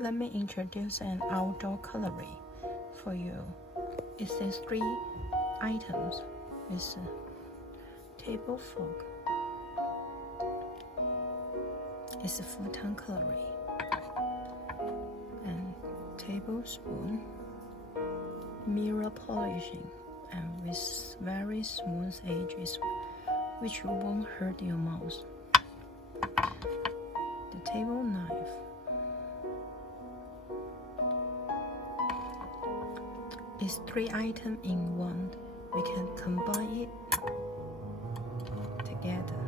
Let me introduce an outdoor cutlery for you. It says 3 items. It's a table fork. It's a full-time cutlery. And tablespoon, mirror polishing, and with very smooth edges, which won't hurt your mouse. The table knife. It's 3 items in one. We can combine it together.